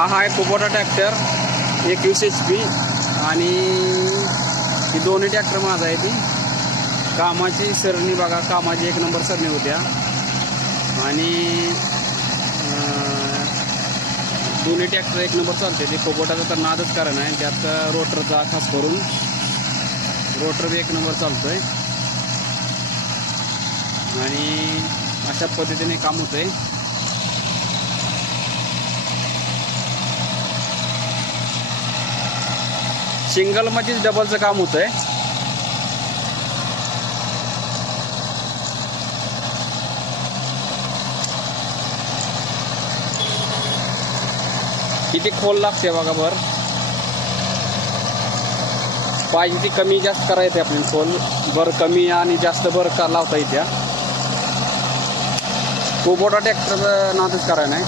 हा आहे Kubota tractor 21 HP आणि ही दोन्ही ट्रॅक्टर माझा आहे. ती कामाची सरणी बघा, कामाची एक नंबर सरणी होत्या आणि दोन्ही ट्रॅक्टर एक नंबर चालते. ते कुबोटाचा तर नादच कारण आहे. त्यात रोटरचा खास करून रोटर बी एक नंबर चालतोय आणि अशा पद्धतीने काम होतंय. सिंगल मध्येच डबलचं काम होतंय. किती खोल लागते बघा. भर पाहिजे ती कमी जास्त करायचं आहे आपल्याला. खोल भर कमी आणि जास्त भर लावता येत्या. कुबोटा ट्रॅक्टर नादच करायला नाही.